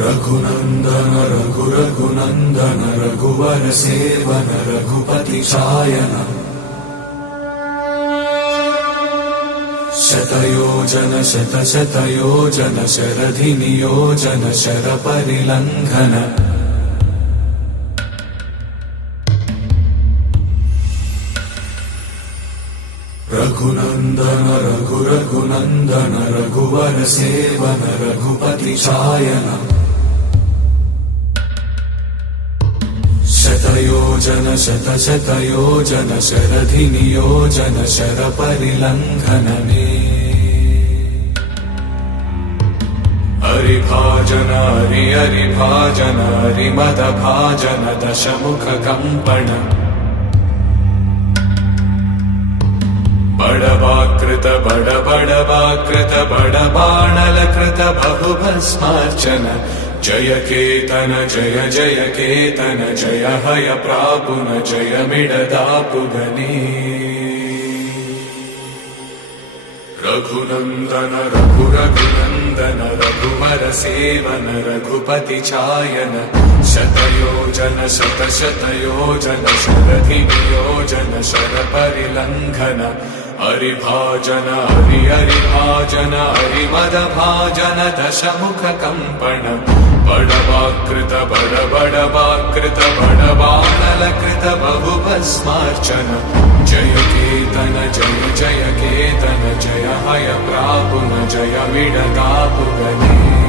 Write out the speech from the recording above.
रघुनन्दन रघुनन्दन रघुवर seven Raghupati चायन शतयोजन शतशतयोजन शरधि नियोजन sir परिलंघन Raghunandan Raghunandan रघुवर seven Raghupati चायन शतयोजन शतशतयोजन शरधि नियोजन sir परिलंघन हरिभाजन हरिभाजन हरिमद भाजन दशमुख कंपन बड़वाकृत बड़वाकृत बड़बाणलकृत बहुभस्मार्चन जय केतन जय जय केतन जय हय प्रापुन जय मिडदापुगने रघुनन्दन रघुनन्दन रघुवर सेवन रघुपति चायन शतयोजन शतशतयोजन शरधि नियोजन शर परिलंघन हरिभाजन हरिभाजन हरिमद भाजन दशमुख कंपन बड़वाकृत बड़वाकृत बड़बाणलकृत बहुभस्मार्चन जय केतन जय जय केतन जय हय प्रापुन जय मिडदापुगने।